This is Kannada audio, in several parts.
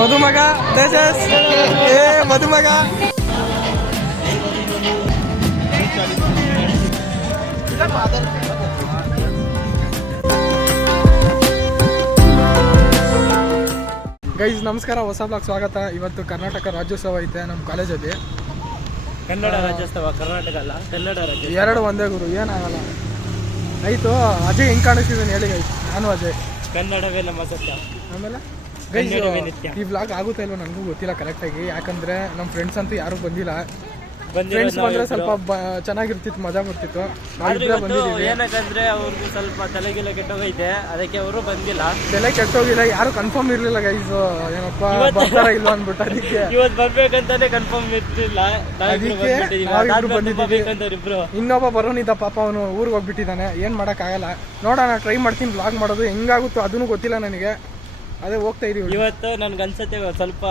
ಮದುಮಗ ತೇಜಸ್ ಮದುಮಗ ಗೈಸ್ ನಮಸ್ಕಾರ, ಹೊಸ ಬ್ಲಾಗ್ ಸ್ವಾಗತ. ಇವತ್ತು ಕರ್ನಾಟಕ ರಾಜ್ಯೋತ್ಸವ ಐತೆ ನಮ್ಮ ಕಾಲೇಜಲ್ಲಿ. ಕನ್ನಡ ರಾಜ್ಯೋತ್ಸವ, ಕರ್ನಾಟಕ ಅಲ್ಲ ಕನ್ನಡ ರಾಜ್ಯೋತ್ಸವ, ಎರಡು ಒಂದೇ ಗುರು, ಏನಾಗಲ್ಲ. ಆಯಿತು. ಅಜಯ್ ಹೆಂಗೆ ಕಾಣಿಸ್ತಿದ್ದಾನೆ ಹೇಳಿ ಗೈಸ್? ನಾನು ಅಜಯ್. ಕನ್ನಡವೇ ನಮ್ಮ ಸತ್ಯ. ಆಮೇಲೆ ಗೈಸ್ ಈ ಬ್ಲಾಗ್ ಆಗುತ್ತಾ ಇಲ್ವೋ ನನಗೂ ಗೊತ್ತಿಲ್ಲ ಕರೆಕ್ಟಾಗಿ, ಯಾಕಂದರೆ ನಮ್ಮ ಫ್ರೆಂಡ್ಸ್ ಅಂತೂ ಯಾರೂ ಬಂದಿಲ್ಲ. ಫ್ರೆಂಡ್ಸ್ ಬಂದರೆ ಸ್ವಲ್ಪ ಚೆನ್ನಾಗಿರ್ತಿತ್ತು, ಮಜಾ ಬರ್ತಿತ್ತು. ಏನಕ್ಕಂದ್ರೆ ಅವ್ರಿಗೂ ಸ್ವಲ್ಪ ತಲೆಗೆಲ್ಲ ಕೆಟ್ಟೋಗೈತೆ, ಅದಕ್ಕೆ ಅವರು ಬಂದಿಲ್ಲ. ತಲೆ ಕೆಟ್ಟೋಗಿಲ್ಲ, ಯಾರು ಕನ್ಫರ್ಮ್ ಇರಲಿಲ್ಲ ಗೈಸ್. ಏನಪ್ಪ ಬರ್ತಾರ ಇಲ್ಲ ಅಂದ್ಬಿಟ್ಟು ಅದಕ್ಕೆ ಇವತ್ತು ಬರ್ಬೇಕಂತಾನೆ ಕನ್ಫರ್ಮ್ ಇರ್ತಿಲ್ಲ. ಇನ್ನೊಬ್ಬ ಬರೋನಿದ್ದ, ಪಾಪ ಅವನು ಊರಿಗೆ ಹೋಗ್ಬಿಟ್ಟಿದ್ದಾನೆ. ಏನು ಮಾಡೋಕ್ಕಾಗಲ್ಲ. ನೋಡೋಣ, ಟ್ರೈ ಮಾಡ್ತೀನಿ ಬ್ಲಾಗ್ ಮಾಡೋದು. ಹೆಂಗಾಗುತ್ತೋ ಅದನ್ನು ಗೊತ್ತಿಲ್ಲ ನನಗೆ. ಅದೇ ಹೋಗ್ತಾ ಇದೀವಿ. ಇವತ್ತು ನನ್ಗೆ ಅನ್ಸತ್ತೆ ಸ್ವಲ್ಪ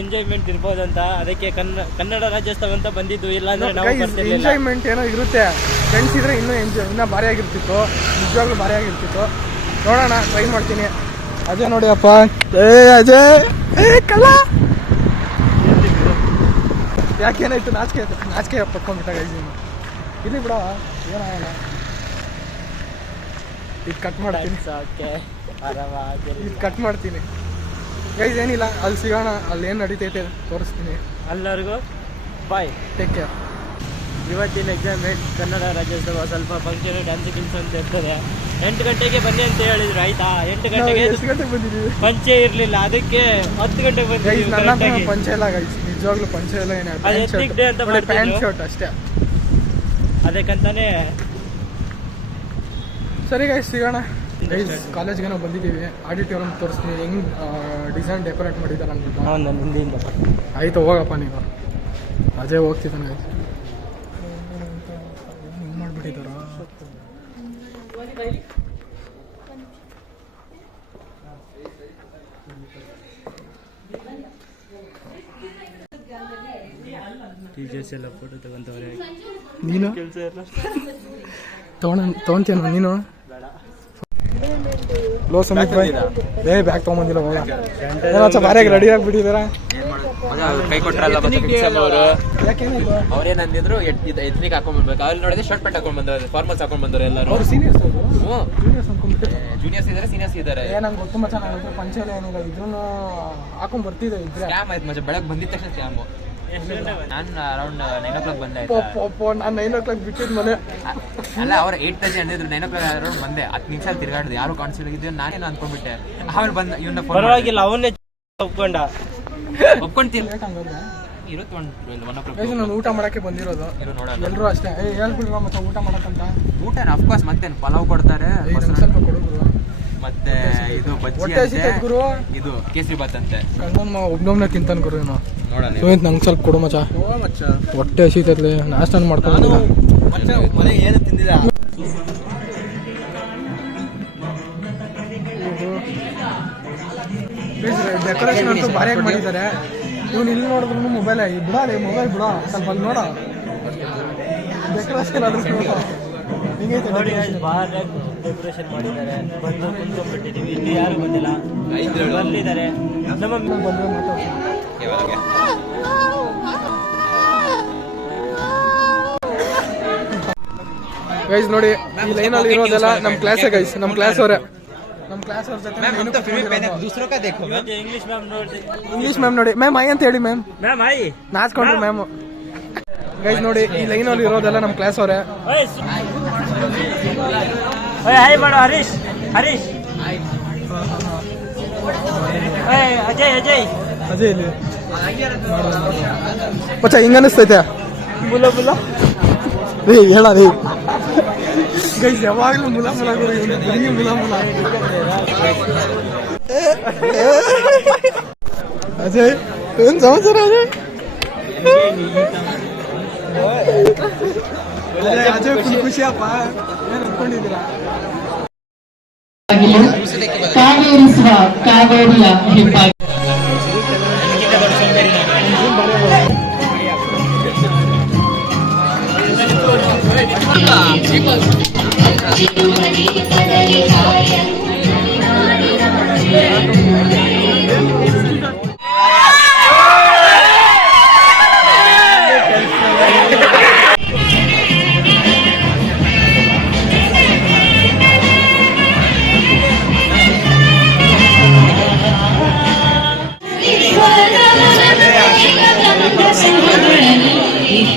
ಎಂಜಾಯ್ಮೆಂಟ್ ಇರ್ಬೋದಂತ, ಅದಕ್ಕೆ ಕನ್ನಡ ರಾಜ್ಯೋತ್ಸವ ಅಂತ ಬಂದಿದ್ದು. ಇಲ್ಲ ಅಂದ್ರೆ ಎಂಜಾಯ್ಮೆಂಟ್ ಏನೋ ಇರುತ್ತೆ. ಫ್ರೆಂಡ್ಸ್ ಇದ್ರೆ ಇನ್ನೂ ಭಾರಿ ಆಗಿರ್ತಿತ್ತು, ನಿಜವಾಗ್ಲೂ ಭಾರಿ ಆಗಿರ್ತಿತ್ತು. ನೋಡೋಣ, ಟ್ರೈ ಮಾಡ್ತೀನಿ. ಅಜಯ್ ನೋಡಿ ಅಪ್ಪ, ಅಜಯ್ ಕಳ್ಳ. ಯಾಕೇನಾಯ್ತು? ನಾಚಿಕೆ ಪಟ್ಕೊಂಡ್ಬಿಟ್ಟಾಗ ಇಲ್ಲಿ ಬಿಡ, ಏನಾಗಲ್ಲ. ಇದು ಕಟ್ ಮಾಡ್ತೀನಿ, ಇದು ಕಟ್ ಮಾಡ್ತೀನಿ ಗೈಸ್. ಏನಿಲ್ಲ, ಅಲ್ಲಿ ಸಿಗೋಣ. ಅಲ್ಲಿ ಏನು ನಡೀತೈತೆ ತೋರಿಸ್ತೀನಿ. ಎಲ್ಲರಿಗೂ ಬಾಯ್, ಟೇಕ್ ಕೇರ್. ಇವತ್ತಿನ ಎಕ್ಸಾಮ್ ಕನ್ನಡ ರಾಜ್ಯೋತ್ಸವ, ಸ್ವಲ್ಪ ಫಂಕ್ಷನ್ ಡ್ಯಾನ್ಸ್ ಗಿನ್ಸ್ ಅಂತ ಇರ್ತದೆ. 8 ಗಂಟೆಗೆ ಬನ್ನಿ ಅಂತ ಹೇಳಿದ್ರು, ಆಯ್ತಾ? 8 ಗಂಟೆಗೆ ಎಷ್ಟು ಗಂಟೆಗೆ ಬಂದಿದ್ದೀವಿ? ಪಂಚೆ ಇರಲಿಲ್ಲ, ಅದಕ್ಕೆ 10 ಗಂಟೆಗೆ ಬಂದಿದ್ದೀವಿ. ನನ್ನ ಪಂಚೆ ಇಲ್ಲ ಗೈಸ್, ನಿಜವಾಗ್ಲೂ ಪಂಚೆ ಇಲ್ಲ. ಏನು ಪ್ಯಾಂಟ್ ಶರ್ಟ್ ಅಷ್ಟೇ. ಅದಕ್ಕಂತಾನೆ ಸರಿ ಗೈಸ್, ಸಿಗೋಣ. ಗೈಸ್ ಕಾಲೇಜ್ಗೆ ನಾವು ಬಂದಿದ್ದೀವಿ. ಆಡಿಟೋರಿಯಂ ತೋರಿಸ್ತೀನಿ, ಹೆಂಗೆ ಡಿಸೈನ್ ಡೆಕೋರೇಟ್ ಮಾಡಿದ್ದಾರೆ ಅಂದ್ಬಿಟ್ಟು. ಆಯಿತು, ಹೋಗಪ್ಪ ನೀವು. ಅಜಯ್ ಹೋಗ್ತಿದ್ದಾನೆ ಗೈಸ್. ಹಿಂಗೆ ಮಾಡಿಬಿಟ್ಟಿದ್ದಾರ. ಟೀಚರ್ಸ್ ಎಲ್ಲ ಫೋಟೋ ತಗೊಂತವ್ರೆ. ನೀನು ಕೆಲಸ ಎಲ್ಲ ತೊಗೊಂತೀನ ನೀನು? ಲೋ ಸಮಿತ್ ಬಾಯ್, ಬ್ಯಾಗ್ ತೊಗೊಂಬಂದಿಲ್ಲ. ಹೋಗ ಭಾರಿಯಾಗಿ ರೆಡಿ ಆಗಿಬಿಟ್ಟಿದಾರ. ಕೈ ಕೊಟ್ರಲ್ಲ ಅವ್ರೇನಂದಿದ್ರು, ಎತ್ನಿಕ್ ಹಾಕೊಂಡ್ಬರ್ಬೇಕು. ಅಲ್ಲಿ ನೋಡಿದ್ರೆ ಶರ್ಟ್ ಪ್ಯಾಂಟ್ ಹಾಕೊಂಡ್ ಬಂದವ್ರೆ, ಫಾರ್ಮಲ್ಸ್ ಹಾಕೊಂಡ್ ಬಂದವ್ರೆ ಎಲ್ಲರೂ. ಜೂನಿಯರ್ಸ್ ಇದಾರೆ, ಸೀನಿಯರ್ಸ್ ಇದಾರೆ. ನಂಗೆ ಗೊತ್ತು ಮಚ್ಚ, ನಾನು ಪಂಚೆಲ್ಲ ಏನಿಲ್ಲ, ಇದನ್ನು ಹಾಕೊಂಡ್ ಬರ್ತಿದ್ದೆ. ಸ್ಕ್ಯಾಮ್ ಆಯ್ತು ಮಚ್ಚ, ಬೆಳಗ್ಗೆ ಬಂದಿದ ತಕ್ಷಣ ಸ್ಕ್ಯಾಮು. ನಾನು ಅರೌಂಡ್ 9 o'clock ಬಂದೆ. ನಾನು 9 o'clock ಬಿಟ್ಟಿದ್ ಮನೆ. ಅಲ್ಲ, ಅವ್ರು 8:30 ಅಂದಿದ್ರು. 9 o'clock ಅರೌಂಡ್ ಬಂದೆ. 10 ನಿಮಿಷ ತಿರ್ಗಾಡಿದೆ, ಯಾರು ಕಾಣಿಸಿಲ್ಲ. ನಾನೇನು ಅನ್ಕೊಂಡ್ಬಿಟ್ಟೆ. ಆಮೇಲೆ ಬಂದ ಇವನ್ನ ಪರವಾಗಿಲ್ಲ, ಅವನ್ನೇ ಒಪ್ಕೊಂತೀನಿ. ನಾನು ಊಟ ಮಾಡಕ್ಕೆ ಬಂದಿರೋದು. ಎಲ್ಲರೂ ಅಷ್ಟೇ ಹೇಳ್ಬಿಡ್ರ ಮತ್ತೆ ಊಟ ಮಾಡಕ್ಕಂತ. ಊಟ ಅಫ್ಕೋರ್ಸ್ ಮತ್ತೇನು ಪಲಾವ್ ಕೊಡ್ತಾರೆ, ಸ್ವಲ್ಪ ಕೊಡೋದು. ಮತ್ತೆ ಇದು ಬಜ್ಜಿ ಗುರು, ಇದು ಕೇಸರಿ ಬಾತ್ ಅಂತೆ. ಒಬ್ಬೊಬ್ಬನೇ ತಿಂತಾನೆ ಗುರು. ನೋಡೋಣ, ನಂಗೆ ಸ್ವಲ್ಪ ಕೊಡು ಮಚ್ಚ, ಹೊಟ್ಟೆ ಹಸಿತೈತ್ಲಿ. ನಾಷ್ಟ ಮಾಡ್ಕೊಂಡು ಏನು ತಿಂದಿಲ್ಲ. ಡೆಕೋರೇಷನ್ ಅಂತೂ ಭಾರಿಯಾಗಿ ಮಾಡಿದ್ದಾರೆ. ಇವ್ನು ಇಲ್ಲಿ ನೋಡಿದ್ರು ಮೊಬೈಲ್ ಬಿಡಾలి, ಮೊಬೈಲ್ ಬಿಡ ಸ್ವಲ್ಪ ಅಲ್ಲಿ ನೋಡ. ಡೆಕೋರೇಷನ್ ಡೆಕೋರೇಷನ್ ಮಾಡಿದ್ದಾರೆ. ಬಂದು ಕುಂತ್ಕೊಂಡ್ಬಿಟ್ಟಿದ್ದೀವಿ. ಇಲ್ಲಿ ಯಾರು ಬಂದಿಲ್ಲ, ಬಂದಿದ್ದಾರೆ. ನಮ್ಮ ಬಂದು ಗೈಸ್ ನೋಡಿ, ಈ ಲೈನಲ್ಲಿ ಇರೋದೆಲ್ಲ ನಮ್ಮ ಕ್ಲಾಸೇ ಗೈಸ್, ನಮ್ಮ ಕ್ಲಾಸ್ ಅವರೇ. ನಮ್ಮ ಕ್ಲಾಸ್ ಅವ್ರ ಜೊತೆ ಇಂಗ್ಲಿಷ್ ಮ್ಯಾಮ್ ನೋಡಿ. ಮ್ಯಾಮ್ ಐ ಅಂತ ಹೇಳಿ. Ma'am ನಾಚ್ಕೊಂಡ್ರಿ ma'am. ಗೈಸ್ ನೋಡಿ, ಈ ಲೈನಲ್ಲಿ ಇರೋದೆಲ್ಲ ನಮ್ಮ ಕ್ಲಾಸ್ ಅವರೇ. ಹಾಯ್ ಮಾಡು ಹರೀಶ್. ಅಜಯ್ ಇಲ್ಲಿ ಮಚ್ಚ ಹಿಂಗ ಅನಿಸ್ತೈತೆ. ಮುಲ ರೀ ಹೇಳ ರೀ ಗೈಸ್, ಯಾವಾಗಲೂ ಮುಲ ಗುರು, ಮುಲ. ಅಜಯ್ ಏನ್ ಸಮಾಚಾರ? ಅಜಯ್ ಫುಲ್ ಖುಷಿಯಪ್ಪ. ಏನ್ ಅನ್ಕೊಂಡಿದ್ದೀರಾ? ಕಾವೇರಿಸುವ ಕಾವೇರಿಯ ಹೆಬ್ಬಾಗಿ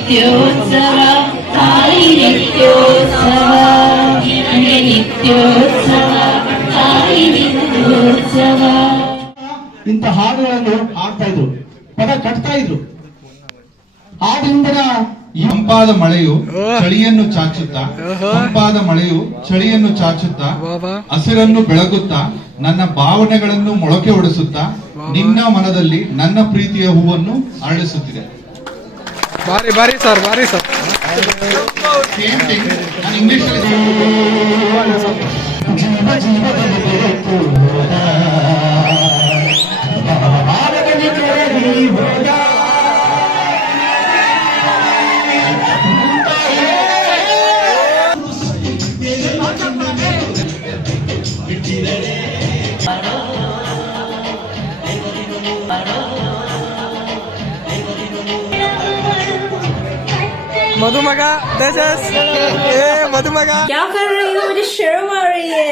ನಿತ್ಯೋತ್ಸವ ತಾಯಿ ನಿತ್ಯೋತ್ಸವ ನಿತ್ಯೋತ್ಸವ ತಾಯಿ ನಿತ್ಯೋತ್ಸವ. ಇಂಥ ಹಾಡುಗಳನ್ನು ಹಾಡ್ತಾ ಇದ್ರು, ಪದ ಕಟ್ತಾ ಇದ್ರು. ಆದ್ರಿಂದ ತಂಪಾದ ಮಳೆಯು ಚಳಿಯನ್ನು ಚಾಚುತ್ತಾ, ತಂಪಾದ ಮಳೆಯು ಚಳಿಯನ್ನು ಚಾಚುತ್ತಾ, ಹಸಿರನ್ನು ಬೆಳಗುತ್ತಾ, ನನ್ನ ಭಾವನೆಗಳನ್ನು ಮೊಳಕೆ ಹೊಡೆಸುತ್ತಾ, ನಿನ್ನ ಮನದಲ್ಲಿ ನನ್ನ ಪ್ರೀತಿಯ ಹೂವನ್ನು ಅರಳಿಸುತ್ತಿದೆ. ಬಾರಿ ಬಾರಿ ಸರ್, ಬಾರಿ ಸರ್. Same thing. ನಾನು ಇಂಗ್ಲಿಷ್ मधुमग तेजस, मधुमग क्या कर रही हो? मुझे शर्म आ रही है.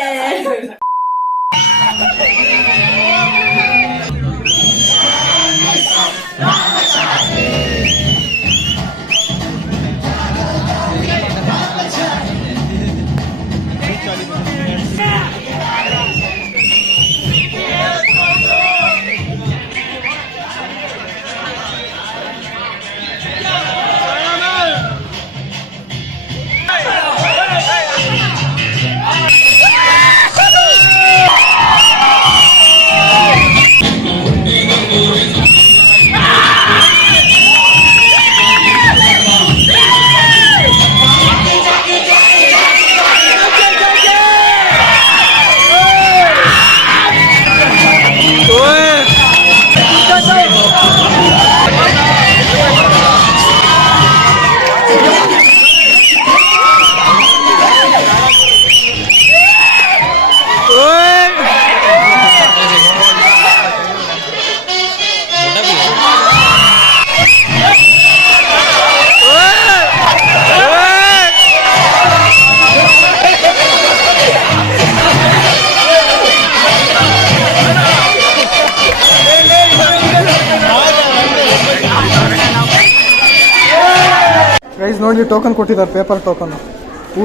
ಗೈಸ್ ನೋಡಿ, ಟೋಕನ್ ಕೊಟ್ಟಿದ್ದಾರೆ, ಪೇಪರ್ ಟೋಕನ್.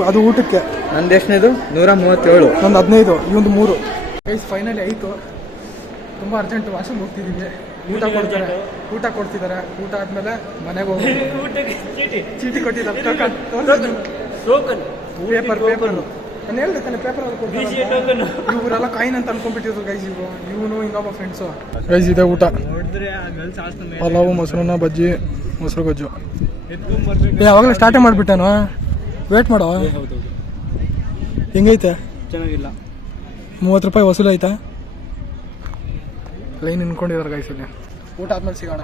ಅದು ಊಟಕ್ಕೆ. ನಂದು ಎಷ್ಟನೇದು? 137. ನಂದು 15, ಇವಂದು 3. ಗೈಸ್ ಫೈನಲಿ ಆಯಿತು. ತುಂಬ ಅರ್ಜೆಂಟ್, ವಾಶ್ರೂಮ್ ಹೋಗ್ತಿದ್ದೀವಿ. ಊಟ ಕೊಡ್ತಿದ್ದಾರೆ. ಊಟ ಆದಮೇಲೆ ಮನೆಗೆ ಹೋಗಿ ಚೀಟಿ ಕೊಟ್ಟಿದ್ದಾರೆ, ಟೋಕನ್, ಪೇಪರ್. ನಾನು ಹೇಳ್ದೆ ತಾನೆ, ಪೇಪರ್ ಅವ್ರು ಕೊಡ್ತಾರೆ. ಇವರೆಲ್ಲ ಕಾಯಿನ್ ಅಂತ ಅನ್ಕೊಂಡ್ಬಿಟ್ಟಿದ್ರು ಗೈಸ್. ಇವನು ಇನ್ನೊಬ್ಬ ಫ್ರೆಂಡ್ಸು. ಗೈಸ್ ಇದೆ ಊಟ: ಪಲಾವು, ಮೊಸರನ್ನ, ಬಜ್ಜಿ, ಮೊಸರು ಗೊಜ್ಜು. ಯಾವಾಗಲೂ ಸ್ಟಾರ್ಟೇ ಮಾಡಿಬಿಟ್ಟೇನು? ವೇಟ್ ಮಾಡೋ. ಹೆಂಗೈತೆ? ಚೆನ್ನಾಗಿಲ್ಲ. 30 ರೂಪಾಯಿ ವಸೂಲು ಆಯ್ತಾ? ಲೈನ್ ನಿಂತ್ಕೊಂಡಿದ್ದಾರೆ ಗೈಸ್ ಇಲ್ಲಿ. ಊಟ ಆದ್ಮೇಲೆ ಸಿಗೋಣ.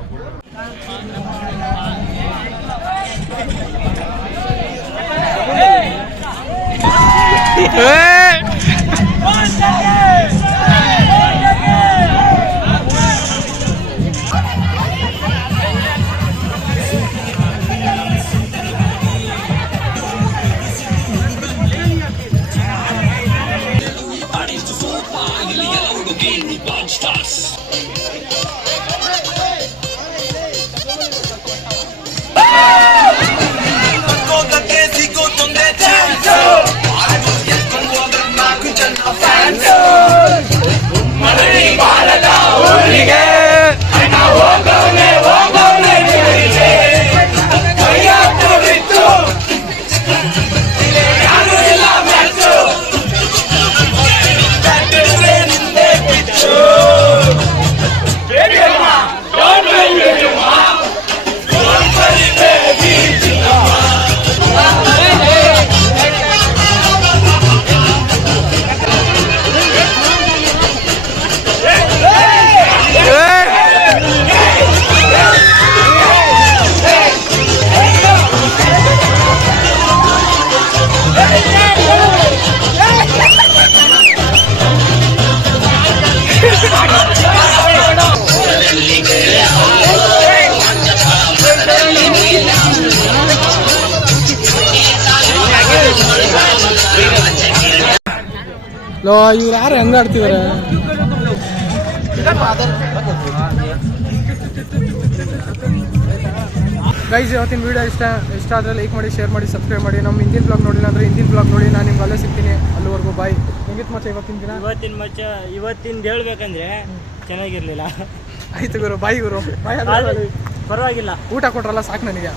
ಲೋ, ಇವ್ರು ಯಾರು ಹೆಂಗಾಡ್ತಿದಾರೆ? ಗೈಸ್ ಇವತ್ತಿನ ವೀಡಿಯೋ ಇಷ್ಟ ಆದರೆ ಲೈಕ್ ಮಾಡಿ, ಶೇರ್ ಮಾಡಿ, ಸಬ್ಸ್ಕ್ರೈಬ್ ಮಾಡಿ. ನಮ್ಮ ಹಿಂದಿನ ಬ್ಲಾಗ್ ನೋಡಿಲ್ಲ ಅಂದರೆ ಹಿಂದಿನ ಬ್ಲಾಗ್ ನೋಡಿ. ನಾನು ನಿಮ್ಗೆ ಅಲ್ಲೇ ಸಿಗ್ತೀನಿ. ಅಲ್ಲಿವರೆಗೂ ಬಾಯ್. ಹೆಂಗಿತ್ತು ಮಚ್ಚ ಇವತ್ತಿನ ದಿನ? ಇವತ್ತಿಂದ ಹೇಳ್ಬೇಕಂದ್ರೆ ಚೆನ್ನಾಗಿರ್ಲಿಲ್ಲ. ಆಯ್ತು ಗುರು, ಬಾಯ್ ಗುರು, ಬಾಯ್. ಪರವಾಗಿಲ್ಲ, ಊಟ ಕೊಟ್ರಲ್ಲ ಸಾಕು ನನಗೆ.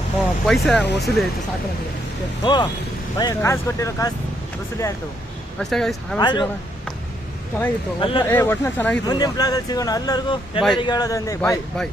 ಪೈಸೆ ವಸೂಲಿ ಆಯಿತು, ಸಾಕು ನನಗೆ. ಕಾಸು ಕೊಟ್ಟಿರೋ ಕಾಸು ವಸೂಲಿ ಆಯ್ತು ಅಷ್ಟೇ ಗೈಸ್. ಚೆನ್ನಾಗಿತ್ತು, ಒಟ್ಟಿನಲ್ಲಿ ಚೆನ್ನಾಗಿತ್ತು. ಮುಂದಿನ ಬ್ಲಾಗಲ್ಲಿ ಸಿಗೋಣ. ಎಲ್ಲರಿಗೂ ಬಾಯ್ ಹೇಳೋದಂದೆ ಬಾಯ್ ಬಾಯ್.